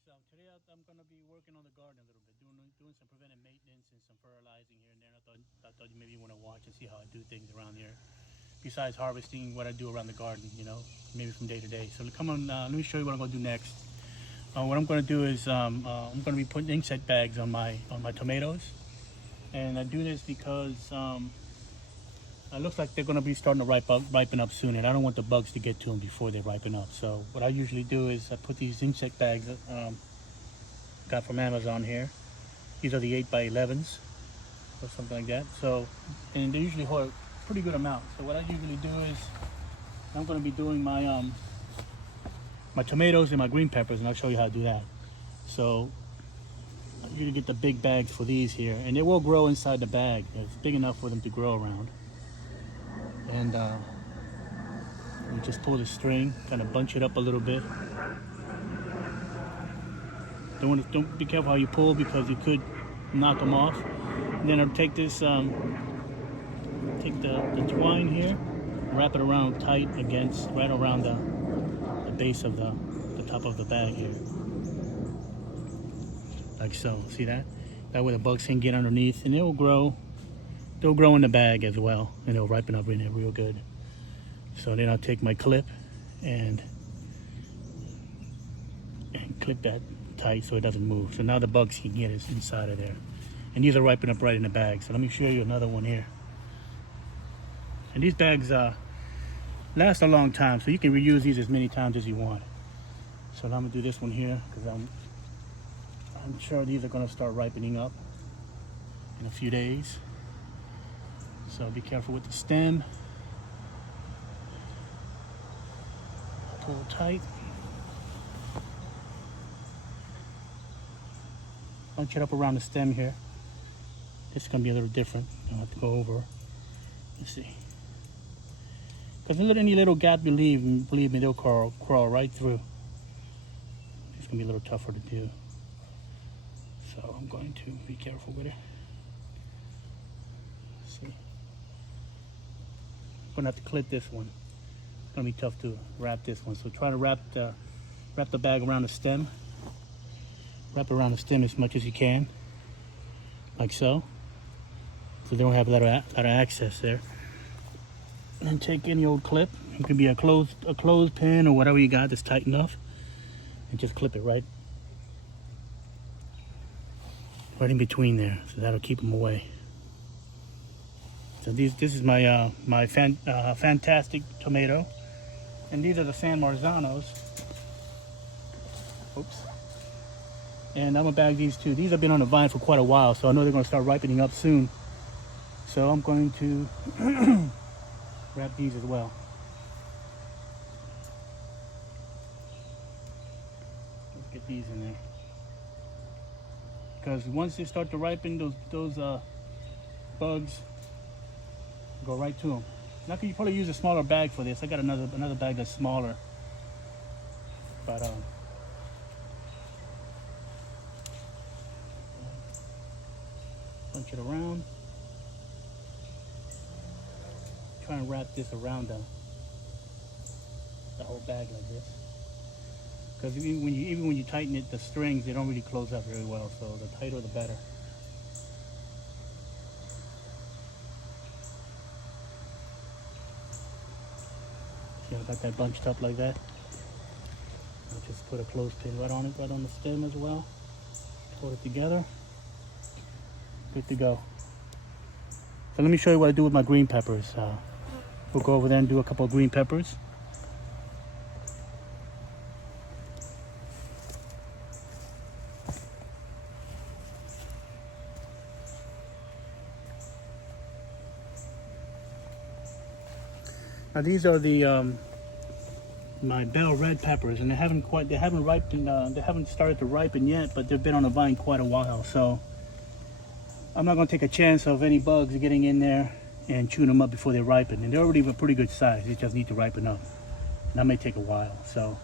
Today I'm going to be working on the garden a little bit, doing some preventive maintenance and some fertilizing here and there. I thought maybe you want to watch and see how I do things around here. Besides harvesting, what I do around the garden, maybe from day to day. So come on, let me show you what I'm going to do next. What I'm going to do is I'm going to be putting insect bags on my tomatoes, and I do this because it looks like they're going to be starting to ripen up soon, and I don't want the bugs to get to them before they ripen up. So what I usually do is I put these insect bags got from Amazon here. These are the 8x11s or something like that. So, and they usually hold a pretty good amount. So what I usually do is I'm going to be doing my my tomatoes and my green peppers, and I'll show you how to do that. So I usually get the big bags for these here, and they will grow inside the bag. It's big enough for them to grow around. And we just pull the string, kind of bunch it up a little bit. Don't be careful how you pull, because you could knock them off. And then I'll take this, take the twine here, wrap it around tight right around the base of the top of the bag here, like so. See that? That way the bugs can get underneath, and it will grow. They'll grow in the bag as well, and they'll ripen up in it real good. So then I'll take my clip and clip that tight so it doesn't move. So now the bugs can get inside of there. And these are ripening up right in the bag. So let me show you another one here. And these bags last a long time, so you can reuse these as many times as you want. So now I'm gonna do this one here, because I'm sure these are gonna start ripening up in a few days. So be careful with the stem. Pull tight. Bunch it up around the stem here. This is going to be a little different. I'll have to go over. Let's see. Because any little gap you leave, believe me, they'll crawl right through. It's going to be a little tougher to do. So I'm going to be careful with it. Let's see. I'm going to have to clip this one. It's going to be tough to wrap this one. So try to wrap the bag around the stem. Wrap around the stem as much as you can, like so. So they don't have a lot of access there. And then take any old clip. It could be a clothespin or whatever you got that's tight enough, and just clip it right in between there. So that'll keep them away. So this is my fantastic tomato, and these are the San Marzanos. Oops. And I'm gonna bag these too. These have been on the vine for quite a while, so I know they're gonna start ripening up soon. So I'm going to wrap these as well. Let's get these in there, because once they start to ripen, those bugs go right to them. Now you probably use a smaller bag for this. I got another bag that's smaller, but bunch it around. Try and wrap this around the whole bag like this, because even when you tighten it, the strings, they don't really close up very well. So the tighter the better. See, I got that bunched up like that. I'll just put a clothespin right on it, right on the stem as well. Hold it together. Good to go. So let me show you what I do with my green peppers. We'll go over there and do a couple of green peppers. Now these are the my bell red peppers, and they haven't ripened. They haven't started to ripen yet, but they've been on the vine quite a while. So I'm not going to take a chance of any bugs getting in there and chewing them up before they ripen. And they're already a pretty good size. They just need to ripen up. And that may take a while. So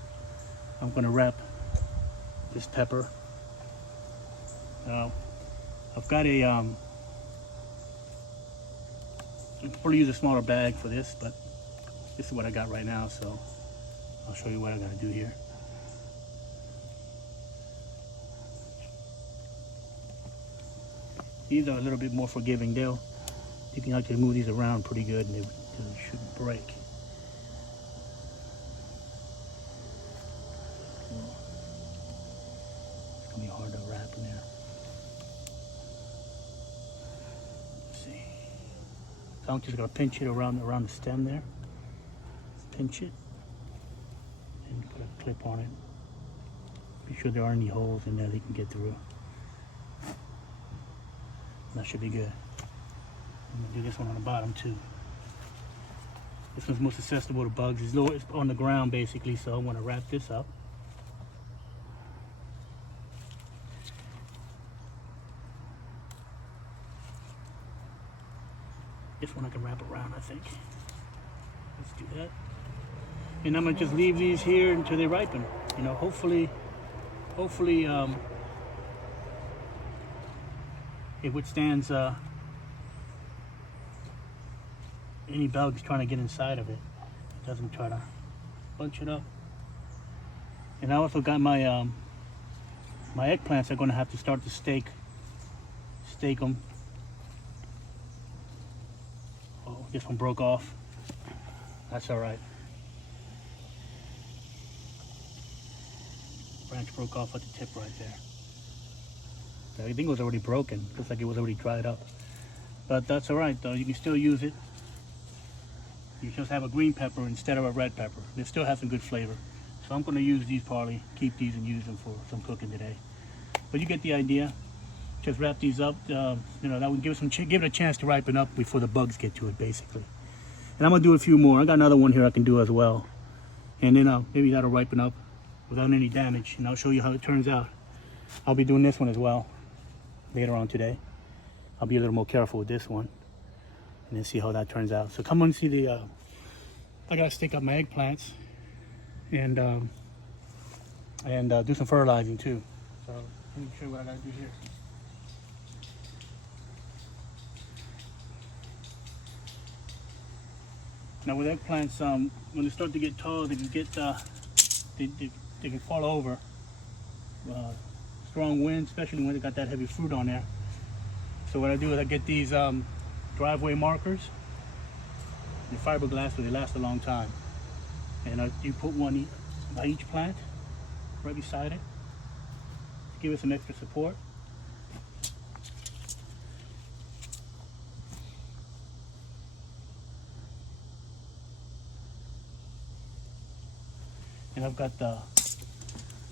I'm going to wrap this pepper. I've got a, I'll probably use a smaller bag for this, but this is what I got right now. So I'll show you what I got to do here. These are a little bit more forgiving. You can actually move these around pretty good and they shouldn't break. It's gonna be hard to wrap in there. Let's see. So I'm just gonna pinch it around the stem there. Pinch it and put a clip on it. Be sure there aren't any holes in there they can get through. That should be good. I'm gonna do this one on the bottom too. This one's most susceptible to bugs. It's on the ground basically, so I want to wrap this up. This one I can wrap around, I think. Let's do that. And I'm gonna just leave these here until they ripen. You know, hopefully it withstands any bugs trying to get inside of it. It doesn't try to bunch it up. And I also got my my eggplants. I'm going to have to start to stake them. Oh, this one broke off. That's all right. Branch broke off at the tip right there. I think it was already broken. Looks like it was already dried up. But that's all right though. You can still use it. You just have a green pepper instead of a red pepper. They still have some good flavor. So I'm going to use these probably, keep these and use them for some cooking today. But you get the idea. Just wrap these up. You know, that would give it a chance to ripen up before the bugs get to it, basically. And I'm gonna do a few more. I got another one here I can do as well. And then maybe that'll ripen up without any damage. And I'll show you how it turns out. I'll be doing this one as well later on today. I'll be a little more careful with this one and then see how that turns out. So come on and see the I gotta stick up my eggplants and do some fertilizing too. So let me show you what I gotta do here. Now with eggplants, when they start to get tall, they can get they can fall over. Strong wind, especially when they got that heavy fruit on there. So what I do is I get these driveway markers, the fiberglass, so they last a long time. And you put one by each plant, right beside it, to give it some extra support. And I've got the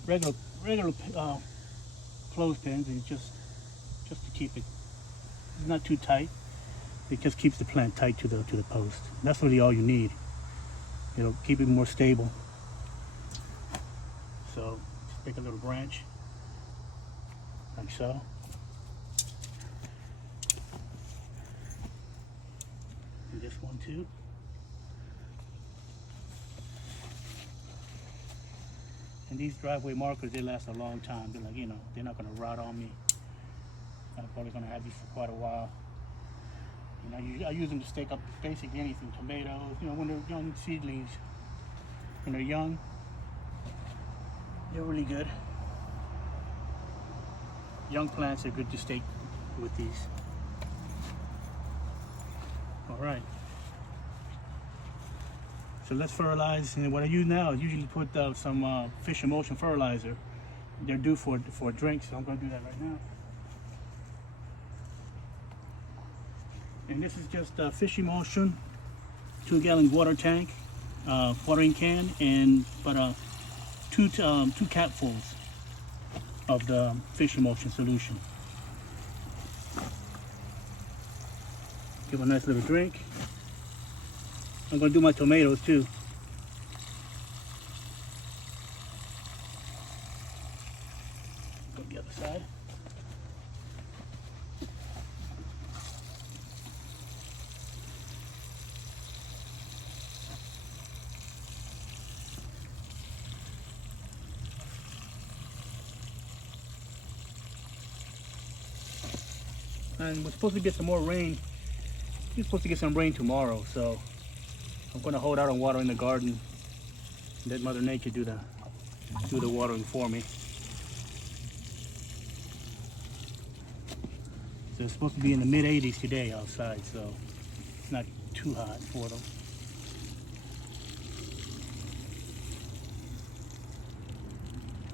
regular clothespins, and just to keep it not too tight. It just keeps the plant tight to the post. And that's really all you need. It'll keep it more stable. So just take a little branch like so. And this one too. And these driveway markers, they last a long time. They're like, you know, they're not going to rot on me. I'm probably going to have these for quite a while. You know, I use them to stake up basically anything. Tomatoes, you know, when they're young seedlings. When they're young, they're really good. Young plants are good to stake with these. All right. So let's fertilize, and what I use now is usually put some fish emulsion fertilizer. They're due for a drink, so I'm going to do that right now. And this is just fish emulsion, 2-gallon water tank, watering can, and two capfuls of the fish emulsion solution. Give a nice little drink. I'm going to do my tomatoes too. Go to the other side. And we're supposed to get some more rain. We're supposed to get some rain tomorrow, so I'm going to hold out on watering the garden. Let Mother Nature do the watering for me. So it's supposed to be in the mid 80s today outside, so it's not too hot for them.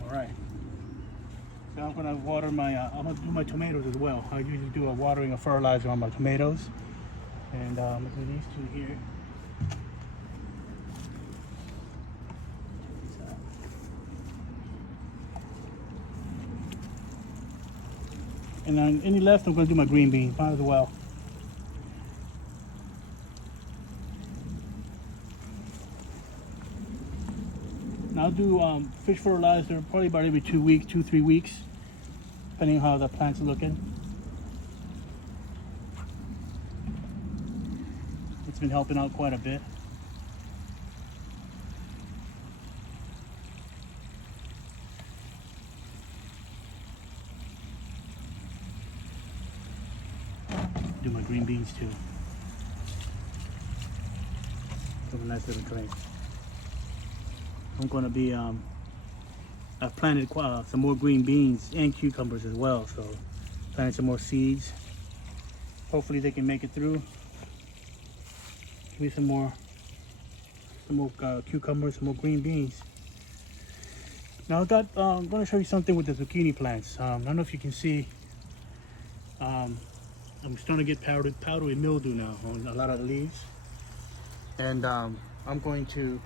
All right. So I'm gonna water my, I'm gonna do my tomatoes as well. I usually do a watering of fertilizer on my tomatoes. And I'm gonna do these two here. And then any left, I'm gonna do my green beans, might as well. Now I'll do fish fertilizer probably about every 2 weeks, 2-3 weeks, depending on how the plant's looking. It's been helping out quite a bit. Do my green beans too. Have a nice little tray. I'm going to be, I've planted some more green beans and cucumbers as well, so planted some more seeds. Hopefully they can make it through. Give me some more cucumbers, some more green beans. Now I'm going to show you something with the zucchini plants. I don't know if you can see, I'm starting to get powdery mildew now on a lot of the leaves. And I'm going to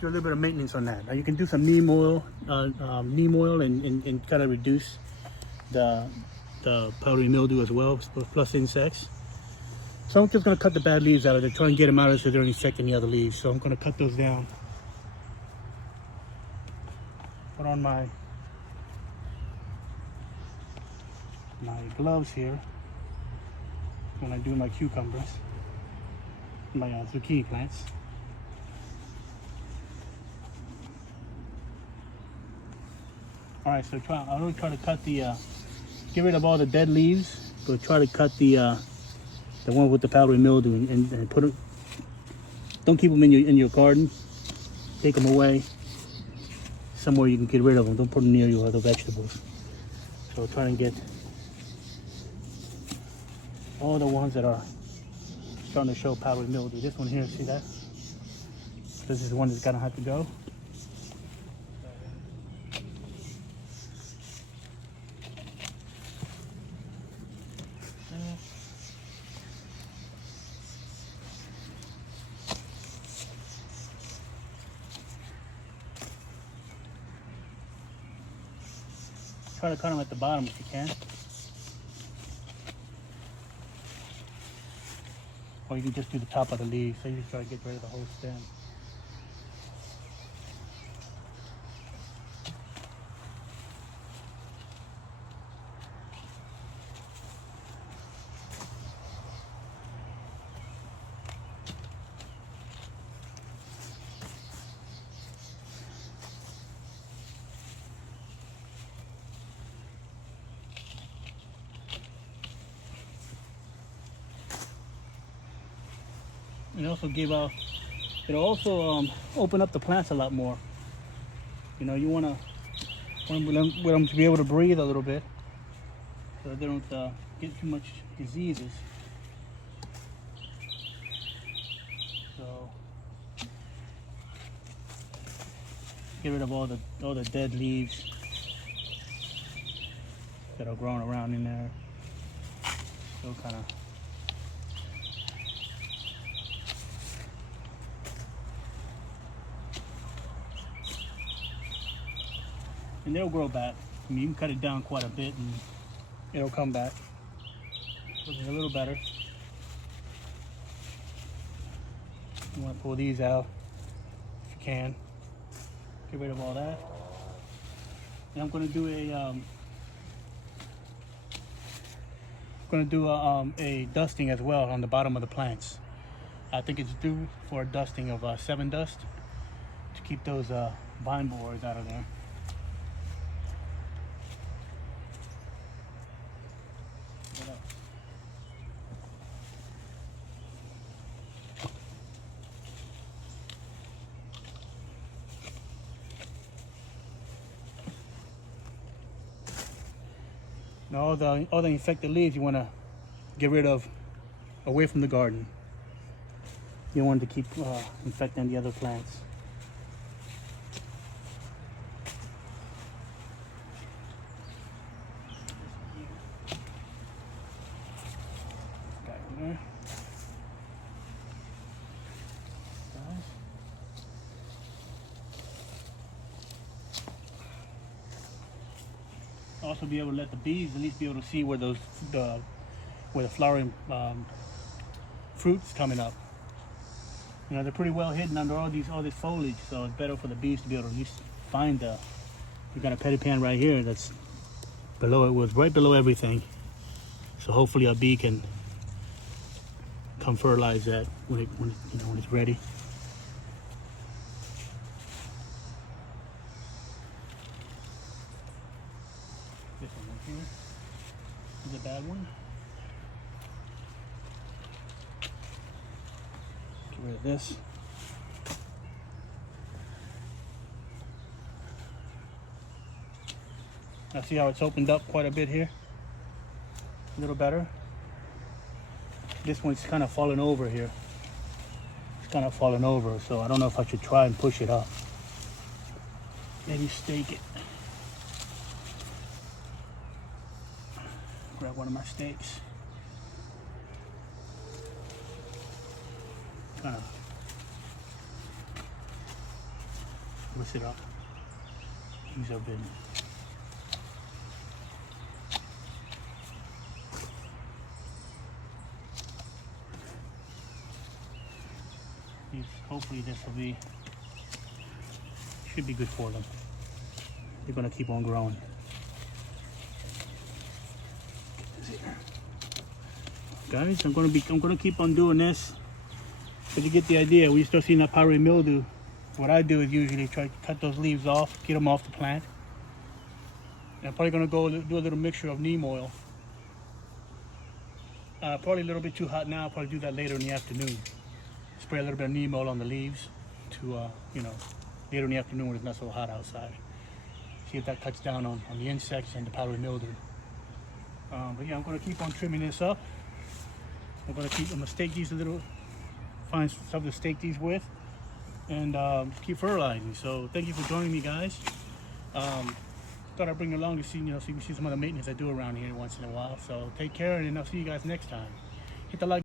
do a little bit of maintenance on that. Now you can do some neem oil and kind of reduce the powdery mildew as well, plus insects. So I'm just going to cut the bad leaves out of there, try and get them out of there so they don't infect any other leaves. So I'm going to cut those down. Put on my gloves here when I do my cucumbers, my zucchini plants. All right, so I really try to cut the, get rid of all the dead leaves, but try to cut the one with the powdery mildew and put it. Don't keep them in your garden. Take them away somewhere you can get rid of them. Don't put them near your other vegetables. So try and get all the ones that are starting to show powdery mildew. This one here, see that? This is the one that's gonna have to go. Try to cut them at the bottom if you can. Or you can just do the top of the leaves. So you just try to get rid of the whole stem. And also it'll also open up the plants a lot more. You know, you want them to be able to breathe a little bit, so they don't get too much diseases. So get rid of all the dead leaves that are growing around in there. So kind of. And they'll grow back. I mean, you can cut it down quite a bit and it'll come back. Looking a little better. You want to pull these out if you can. Get rid of all that. And I'm going to do a dusting as well on the bottom of the plants. I think it's due for a dusting of 7 dust to keep those vine borers out of there. Now all the infected leaves you want to get rid of away from the garden. You don't want to keep infecting the other plants. Also be able to let the bees at least be able to see where the flowering fruit's coming up. You know, they're pretty well hidden under all this foliage, so it's better for the bees to be able to at least find the. We got a petty pan right here that's below it, was right below everything. So hopefully a bee can come fertilize that when it's ready. This one right here is a bad one. Get rid of this. Now see how it's opened up quite a bit here? A little better. This one's kind of falling over here. It's kind of falling over, so I don't know if I should try and push it up. Maybe stake it. Grab one of my stakes. Kind of twist it up. These have been hopefully this will be, should be good for them. They're gonna keep on growing. Guys, I'm gonna keep on doing this. But you get the idea. When you start seeing that powdery mildew, what I do is usually try to cut those leaves off, get them off the plant. And I'm probably gonna go do a little mixture of neem oil. Probably a little bit too hot now. I'll probably do that later in the afternoon. Spray a little bit of neem oil on the leaves to, later in the afternoon when it's not so hot outside. See if that cuts down on the insects and the powdery mildew. But yeah, I'm going to keep on trimming this up. I'm going to stake these a little, find something to stake these with, and keep fertilizing. So thank you for joining me, guys. Thought I'd bring you along to see, so you can see some of the maintenance I do around here once in a while. So take care, and I'll see you guys next time. Hit the like.